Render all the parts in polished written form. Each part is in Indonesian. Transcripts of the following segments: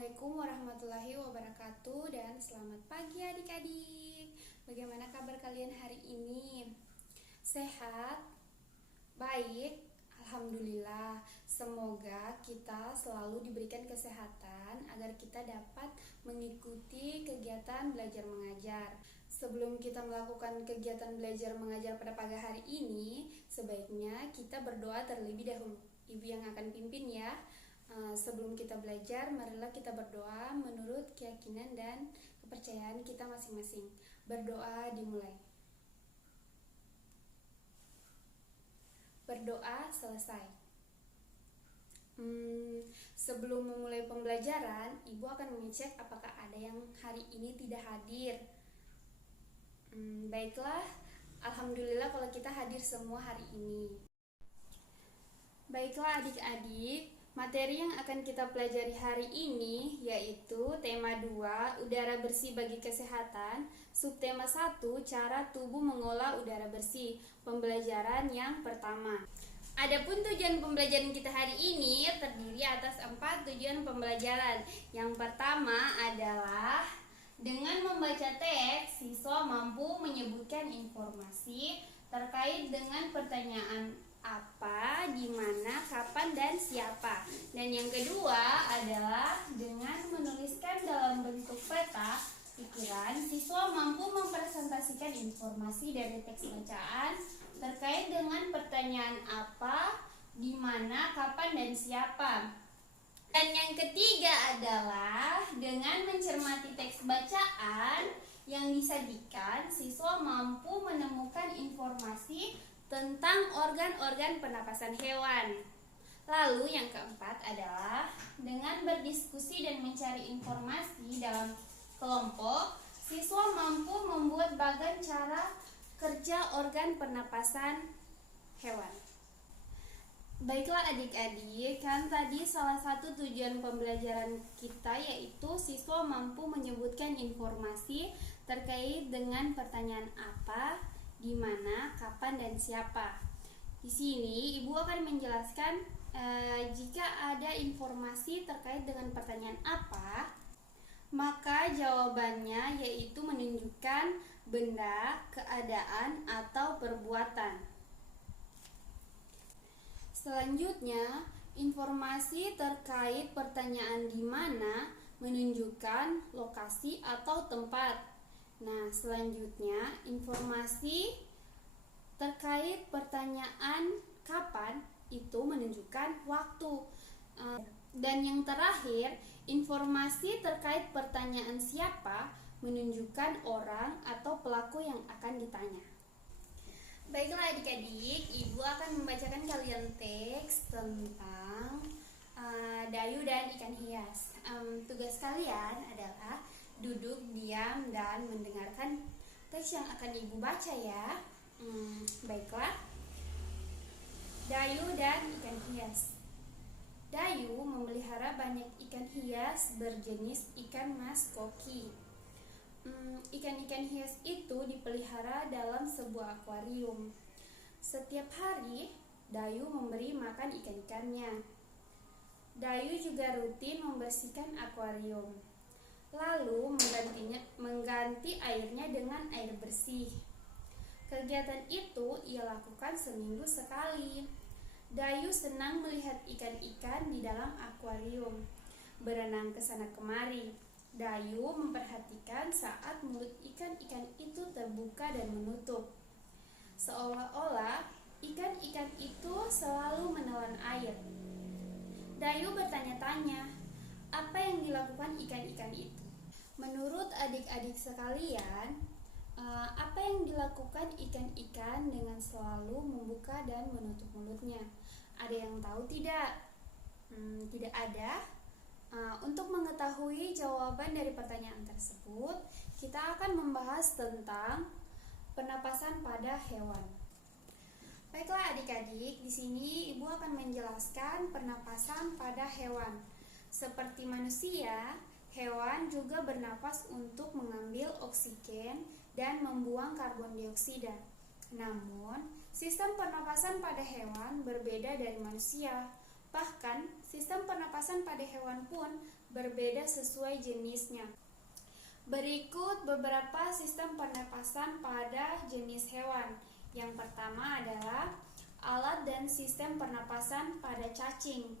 Assalamualaikum warahmatullahi wabarakatuh dan selamat pagi adik-adik. Bagaimana kabar kalian hari ini? Sehat? Baik? Alhamdulillah. Semoga kita selalu diberikan kesehatan agar kita dapat mengikuti kegiatan belajar mengajar. Sebelum kita melakukan kegiatan belajar mengajar pada pagi hari ini, sebaiknya kita berdoa terlebih dahulu. Ibu yang akan pimpin ya. Sebelum kita belajar, marilah kita berdoa menurut keyakinan dan kepercayaan kita masing-masing. Berdoa dimulai. Berdoa selesai. Sebelum memulai pembelajaran, Ibu akan mengecek apakah ada yang hari ini tidak hadir. Baiklah, alhamdulillah kalau kita hadir semua hari ini. Baiklah adik-adik, materi yang akan kita pelajari hari ini yaitu tema 2, udara bersih bagi kesehatan, subtema 1, cara tubuh mengolah udara bersih, pembelajaran yang pertama. Adapun tujuan pembelajaran kita hari ini terdiri atas 4 tujuan pembelajaran. Yang pertama adalah dengan membaca teks, siswa mampu menyebutkan informasi terkait dengan pertanyaan apa, di mana, kapan, dan siapa. Dan yang kedua adalah dengan menuliskan dalam bentuk peta pikiran, siswa mampu mempresentasikan informasi dari teks bacaan terkait dengan pertanyaan apa, di mana, kapan, dan siapa. Dan yang ketiga adalah dengan mencermati teks bacaan yang disajikan, siswa mampu menemukan informasi tentang organ-organ pernapasan hewan. Lalu yang keempat adalah dengan berdiskusi dan mencari informasi dalam kelompok, siswa mampu membuat bagan cara kerja organ pernapasan hewan. Baiklah adik-adik, kan tadi salah satu tujuan pembelajaran kita yaitu siswa mampu menyebutkan informasi terkait dengan pertanyaan apa, di mana, kapan, dan siapa. Di sini Ibu akan menjelaskan jika ada informasi terkait dengan pertanyaan apa, maka jawabannya yaitu menunjukkan benda, keadaan, atau perbuatan. Selanjutnya, informasi terkait pertanyaan di mana menunjukkan lokasi atau tempat. Nah, selanjutnya informasi terkait pertanyaan kapan itu menunjukkan waktu. Dan yang terakhir, informasi terkait pertanyaan siapa menunjukkan orang atau pelaku yang akan ditanya. Baiklah adik-adik, Ibu akan membacakan kalian teks tentang Dayu dan ikan hias. Tugas kalian adalah duduk, diam, dan mendengarkan teks yang akan Ibu baca ya. Baiklah. Dayu dan ikan hias. Dayu memelihara banyak ikan hias berjenis ikan mas koki. Ikan-ikan hias itu dipelihara dalam sebuah akuarium. Setiap hari, Dayu memberi makan ikan-ikannya. Dayu juga rutin membersihkan akuarium, lalu mengganti airnya dengan air bersih. Kegiatan itu ia lakukan seminggu sekali. Dayu senang melihat ikan-ikan di dalam akuarium, berenang ke sana kemari. Dayu memperhatikan saat mulut ikan-ikan itu terbuka dan menutup. Seolah-olah ikan-ikan itu selalu menelan air. Dayu bertanya-tanya, apa yang dilakukan ikan-ikan itu? Menurut adik-adik sekalian, apa yang dilakukan ikan-ikan dengan selalu membuka dan menutup mulutnya? Ada yang tahu tidak? Tidak ada. Untuk mengetahui jawaban dari pertanyaan tersebut, kita akan membahas tentang pernapasan pada hewan. Baiklah adik-adik, di sini Ibu akan menjelaskan pernapasan pada hewan. Seperti manusia, hewan juga bernapas untuk mengambil oksigen dan membuang karbon dioksida. Namun, sistem pernapasan pada hewan berbeda dari manusia. Bahkan, sistem pernapasan pada hewan pun berbeda sesuai jenisnya. Berikut beberapa sistem pernapasan pada jenis hewan. Yang pertama adalah alat dan sistem pernapasan pada cacing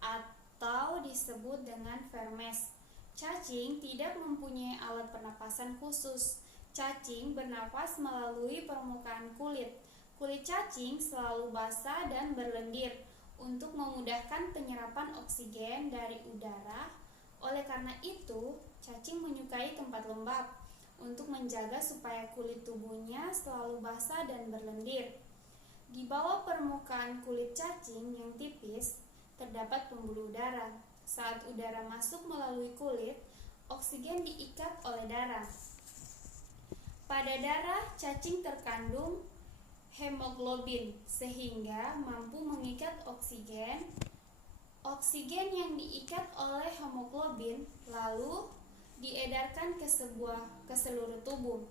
atau disebut dengan vermes. Cacing tidak mempunyai alat pernapasan khusus. Cacing bernapas melalui permukaan kulit. Kulit cacing selalu basah dan berlendir untuk memudahkan penyerapan oksigen dari udara. Oleh karena itu, cacing menyukai tempat lembab untuk menjaga supaya kulit tubuhnya selalu basah dan berlendir. Di bawah permukaan kulit cacing yang tipis, terdapat pembuluh udara. Saat udara masuk melalui kulit, oksigen diikat oleh darah. Pada darah, cacing terkandung hemoglobin sehingga mampu mengikat oksigen. Oksigen yang diikat oleh hemoglobin lalu diedarkan ke seluruh tubuh.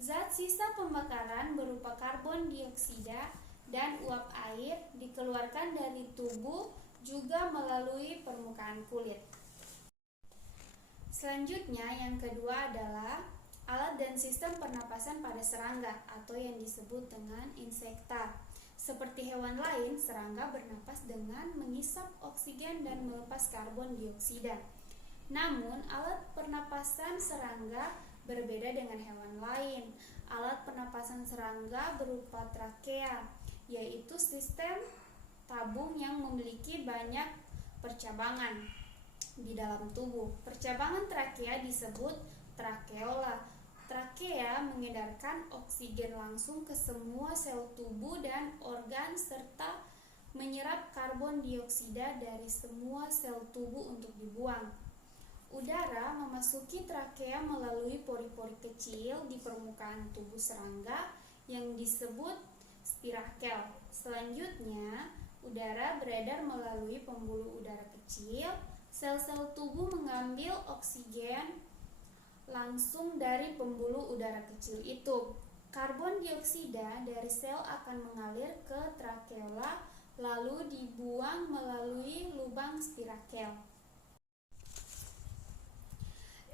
Zat sisa pembakaran berupa karbon dioksida dan uap air dikeluarkan dari tubuh juga melalui permukaan kulit. Selanjutnya yang kedua adalah alat dan sistem pernapasan pada serangga atau yang disebut dengan insekta. Seperti hewan lain, serangga bernapas dengan mengisap oksigen dan melepas karbon dioksida. Namun, alat pernapasan serangga berbeda dengan hewan lain. Alat pernapasan serangga berupa trakea, yaitu sistem tabung yang memiliki banyak percabangan di dalam tubuh. Percabangan trakea disebut trakeola. Trakea mengedarkan oksigen langsung ke semua sel tubuh dan organ serta menyerap karbon dioksida dari semua sel tubuh untuk dibuang. Udara memasuki trakea melalui pori-pori kecil di permukaan tubuh serangga yang disebut spirakel. Selanjutnya, udara beredar melalui pembuluh udara kecil. Sel-sel tubuh mengambil oksigen langsung dari pembuluh udara kecil itu. Karbon dioksida dari sel akan mengalir ke trakeola lalu dibuang melalui lubang spirakel.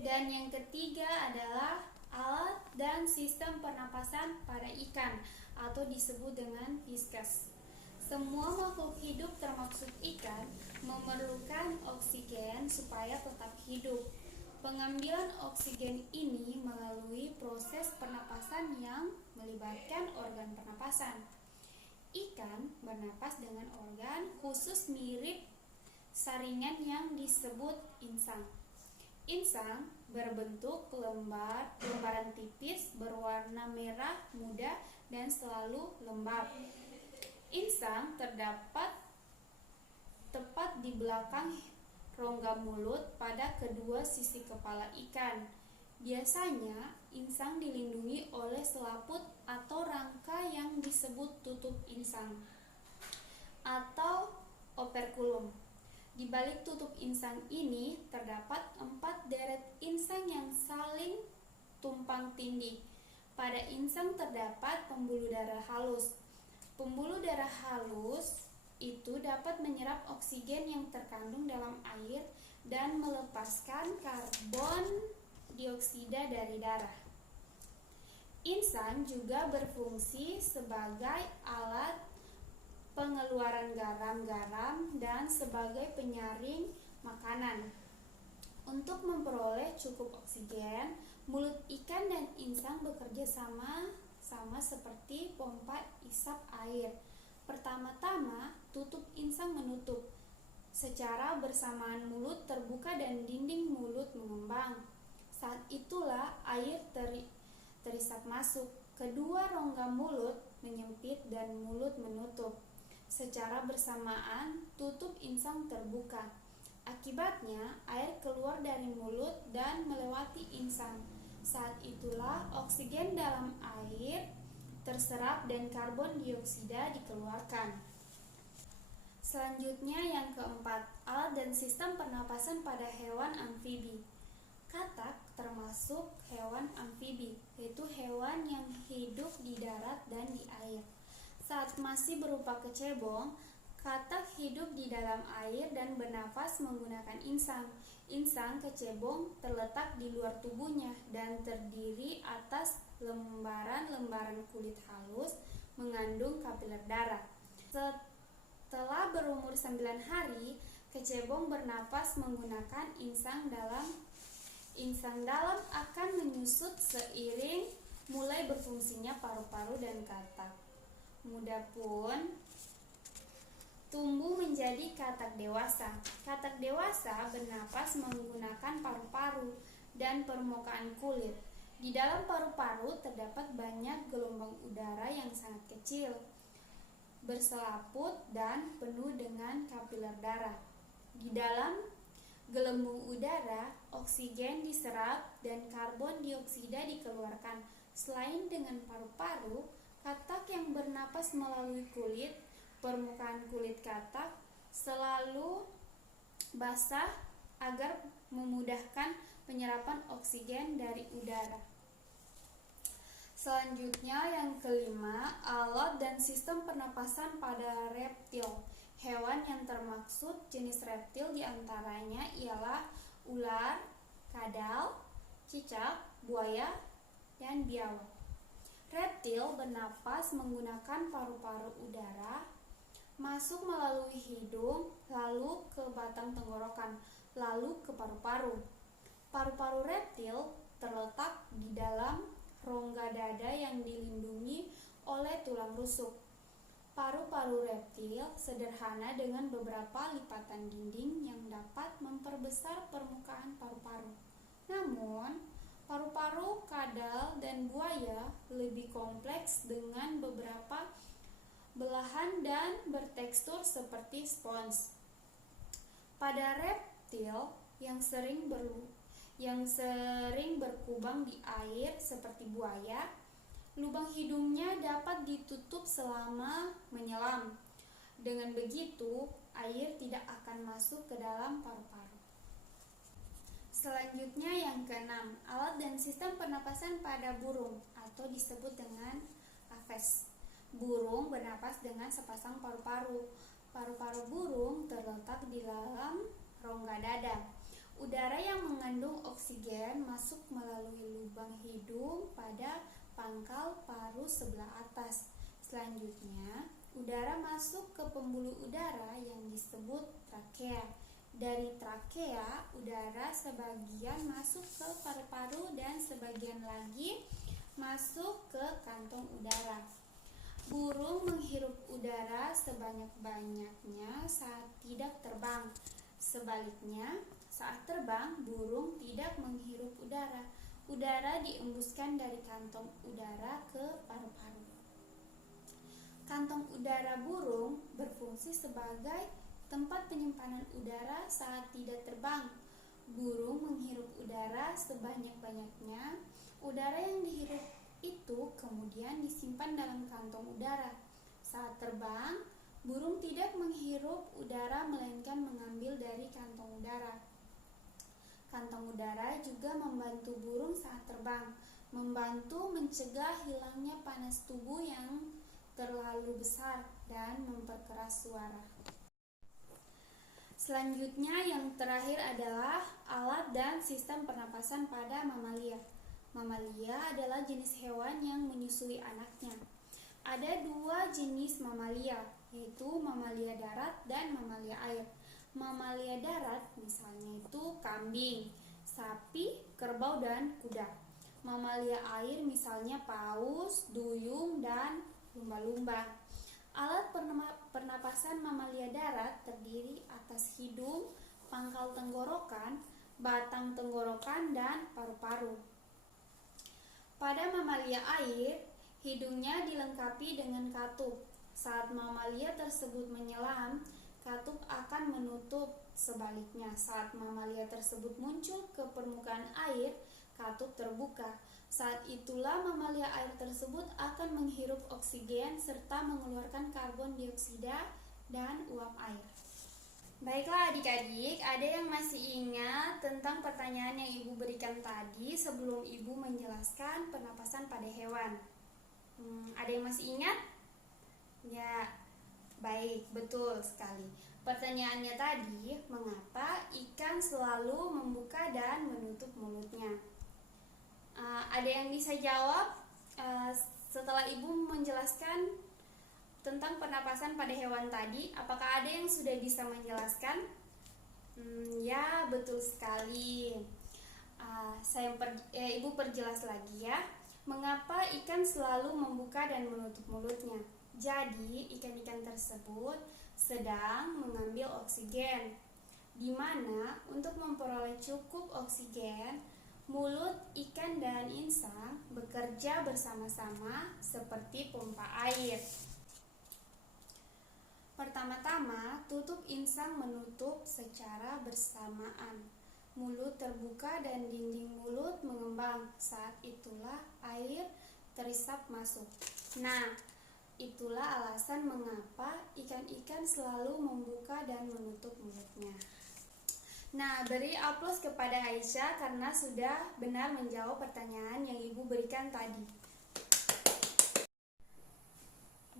Dan yang ketiga adalah alat dan sistem pernapasan pada ikan atau disebut dengan fiskas. Semua makhluk hidup termasuk ikan memerlukan oksigen supaya tetap hidup. Pengambilan oksigen ini melalui proses pernapasan yang melibatkan organ pernapasan. Ikan bernapas dengan organ khusus mirip saringan yang disebut insang. Insang berbentuk lembaran tipis berwarna merah muda dan selalu lembab. Insang terdapat tepat di belakang rongga mulut pada kedua sisi kepala ikan. Biasanya, insang dilindungi oleh selaput atau rangka yang disebut tutup insang atau operkulum. Di balik tutup insang ini terdapat 4 deret insang yang saling tumpang tindih. Pada insang terdapat pembuluh darah halus. Pembuluh darah halus itu dapat menyerap oksigen yang terkandung dalam air dan melepaskan karbon dioksida dari darah. Insang juga berfungsi sebagai alat pengeluaran garam-garam dan sebagai penyaring makanan. Untuk memperoleh cukup oksigen, mulut ikan dan insang bekerja sama seperti pompa isap air. Pertama-tama, tutup insang menutup. Secara bersamaan mulut terbuka dan dinding mulut mengembang. Saat itulah air terisap masuk. Kedua rongga mulut menyempit dan mulut menutup. Secara bersamaan, tutup insang terbuka. Akibatnya, air keluar dari mulut dan melewati insang. Saat itulah oksigen dalam air terserap dan karbon dioksida dikeluarkan. Selanjutnya yang keempat, alat dan sistem pernapasan pada hewan amfibi. Katak termasuk hewan amfibi, yaitu hewan yang hidup di darat dan di air. Saat masih berupa kecebong, Katak hidup di dalam air dan bernafas menggunakan insang. Insang kecebong terletak di luar tubuhnya dan terdiri atas lembaran-lembaran kulit halus mengandung kapiler darah. Setelah berumur 9 hari, kecebong bernafas menggunakan insang dalam. Insang dalam akan menyusut seiring mulai berfungsinya paru-paru dan katak. Muda pun tumbuh menjadi katak dewasa. Katak dewasa bernapas menggunakan paru-paru dan permukaan kulit. Di dalam paru-paru terdapat banyak gelombang udara yang sangat kecil, berselaput dan penuh dengan kapiler darah. Di dalam gelembung udara, oksigen diserap dan karbon dioksida dikeluarkan. Selain dengan paru-paru, katak yang bernapas melalui kulit, permukaan kulit katak selalu basah agar memudahkan penyerapan oksigen dari udara. Selanjutnya yang kelima, alat dan sistem pernapasan pada reptil. Hewan yang termaksud jenis reptil diantaranya ialah ular, kadal, cicak, buaya, dan biawak. Reptil bernapas menggunakan paru-paru udara, masuk melalui hidung, lalu ke batang tenggorokan, lalu ke paru-paru. Paru-paru reptil terletak di dalam rongga dada yang dilindungi oleh tulang rusuk. Paru-paru reptil sederhana dengan beberapa lipatan dinding yang dapat memperbesar permukaan paru-paru. Namun, paru-paru kadal dan buaya lebih kompleks dengan beberapa belahan dan bertekstur seperti spons. Pada reptil yang sering berkubang di air seperti buaya, lubang hidungnya dapat ditutup selama menyelam. Dengan begitu, air tidak akan masuk ke dalam paru-paru. Selanjutnya yang keenam, alat dan sistem pernapasan pada burung atau disebut dengan apes. Burung bernapas dengan sepasang paru-paru. Paru-paru burung terletak di dalam rongga dada. Udara yang mengandung oksigen masuk melalui lubang hidung pada pangkal paru sebelah atas. Selanjutnya, udara masuk ke pembuluh udara yang disebut trakea. Dari trakea, udara sebagian masuk ke paru-paru dan sebagian lagi masuk ke kantong udara. Burung menghirup udara sebanyak-banyaknya saat tidak terbang. Sebaliknya, saat terbang, burung tidak menghirup udara. Udara diembuskan dari kantong udara ke paru-paru. Kantong udara burung berfungsi sebagai tempat penyimpanan udara saat tidak terbang. Burung menghirup udara sebanyak-banyaknya. Udara yang dihirup itu kemudian disimpan dalam kantong udara. Saat terbang, burung tidak menghirup udara melainkan mengambil dari kantong udara. Kantong udara juga membantu burung saat terbang, membantu mencegah hilangnya panas tubuh yang terlalu besar dan memperkeras suara. Selanjutnya yang terakhir adalah alat dan sistem pernapasan pada mamalia. Mamalia adalah jenis hewan yang menyusui anaknya. Ada dua jenis mamalia, yaitu mamalia darat dan mamalia air. Mamalia darat misalnya itu kambing, sapi, kerbau, dan kuda. Mamalia air misalnya paus, duyung, dan lumba-lumba. Alat pernapasan mamalia darat terdiri atas hidung, pangkal tenggorokan, batang tenggorokan, dan paru-paru. Pada mamalia air, hidungnya dilengkapi dengan katup. Saat mamalia tersebut menyelam, katup akan menutup. Sebaliknya, saat mamalia tersebut muncul ke permukaan air, katup terbuka. Saat itulah mamalia air tersebut akan menghirup oksigen serta mengeluarkan karbon dioksida dan uap air. Baiklah adik-adik, ada yang masih ingat tentang pertanyaan yang Ibu berikan tadi sebelum Ibu menjelaskan pernapasan pada hewan? Ada yang masih ingat? Ya. Baik, betul sekali. Pertanyaannya tadi, mengapa ikan selalu membuka dan menutup mulutnya? Ada yang bisa jawab setelah Ibu menjelaskan tentang pernapasan pada hewan tadi? Apakah ada yang sudah bisa menjelaskan? Ya, betul sekali. Ibu perjelas lagi ya. Mengapa ikan selalu membuka dan menutup mulutnya? Jadi, ikan-ikan tersebut sedang mengambil oksigen, di mana untuk memperoleh cukup oksigen, mulut ikan dan insang bekerja bersama-sama seperti pompa air. Pertama-tama, tutup insang menutup secara bersamaan. Mulut terbuka dan dinding mulut mengembang. Saat itulah air terisap masuk. Nah, itulah alasan mengapa ikan-ikan selalu membuka dan menutup mulutnya. Nah, beri aplaus kepada Aisyah karena sudah benar menjawab pertanyaan yang Ibu berikan tadi.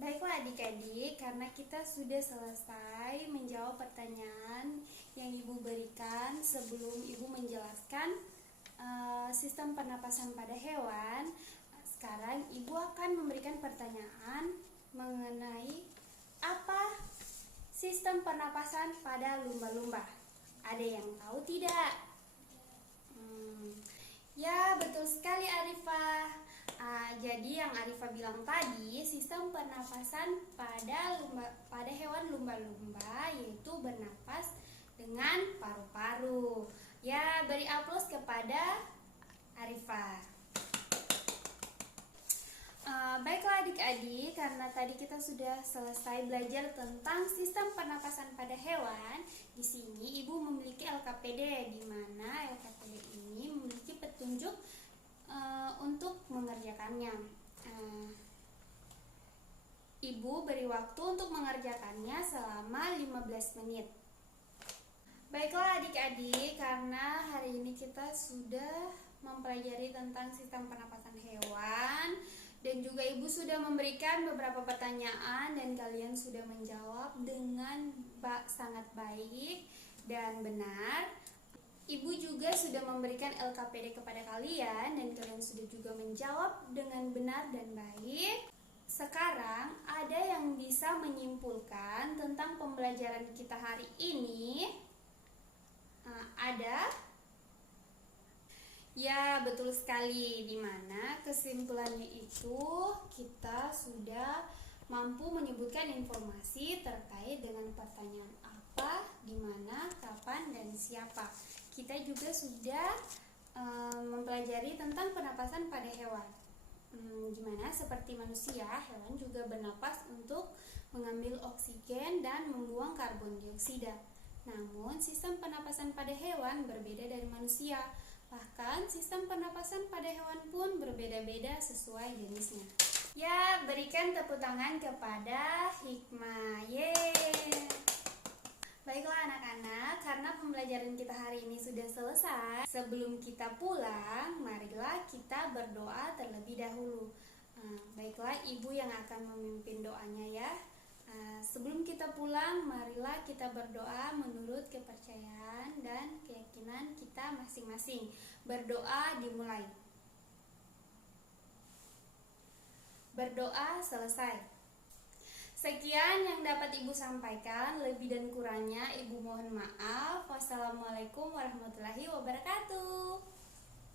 Baiklah adik-adik, karena kita sudah selesai menjawab pertanyaan yang Ibu berikan sebelum Ibu menjelaskan sistem pernapasan pada hewan. Sekarang Ibu akan memberikan pertanyaan mengenai apa sistem pernapasan pada lumba-lumba. Ada yang tahu tidak? Ya, betul sekali Arifah. Jadi yang Arifah bilang tadi, sistem pernapasan pada hewan lumba-lumba yaitu bernapas dengan paru-paru. Ya, beri aplaus kepada Arifah. Baiklah adik-adik, karena tadi kita sudah selesai belajar tentang sistem pernapasan pada hewan. Di sini Ibu memiliki LKPD, di mana LKPD ini memiliki petunjuk untuk mengerjakannya. Ibu beri waktu untuk mengerjakannya selama 15 menit. Baiklah adik-adik, karena hari ini kita sudah mempelajari tentang sistem pernapasan hewan dan juga Ibu sudah memberikan beberapa pertanyaan dan kalian sudah menjawab dengan sangat baik dan benar. Ibu juga sudah memberikan LKPD kepada kalian dan kalian sudah juga menjawab dengan benar dan baik. Sekarang ada yang bisa menyimpulkan tentang pembelajaran kita hari ini? Ada? Ya, betul sekali, di mana kesimpulannya itu kita sudah mampu menyebutkan informasi terkait dengan pertanyaan apa, di mana, kapan, dan siapa. Kita juga sudah mempelajari tentang pernapasan pada hewan. Gimana seperti manusia, hewan juga bernapas untuk mengambil oksigen dan membuang karbon dioksida. Namun, sistem pernapasan pada hewan berbeda dari manusia. Bahkan, sistem pernapasan pada hewan pun berbeda-beda sesuai jenisnya. Ya, berikan tepuk tangan kepada Hikmah. Yeay! Baiklah anak-anak, karena pembelajaran kita hari ini sudah selesai. Sebelum kita pulang, marilah kita berdoa terlebih dahulu. Baiklah, Ibu yang akan memimpin doanya ya. Sebelum kita pulang, marilah kita berdoa menurut kepercayaan dan keyakinan kita masing-masing. Berdoa dimulai. Berdoa selesai. Sekian yang dapat Ibu sampaikan, lebih dan kurangnya Ibu mohon maaf. Wassalamualaikum warahmatullahi wabarakatuh.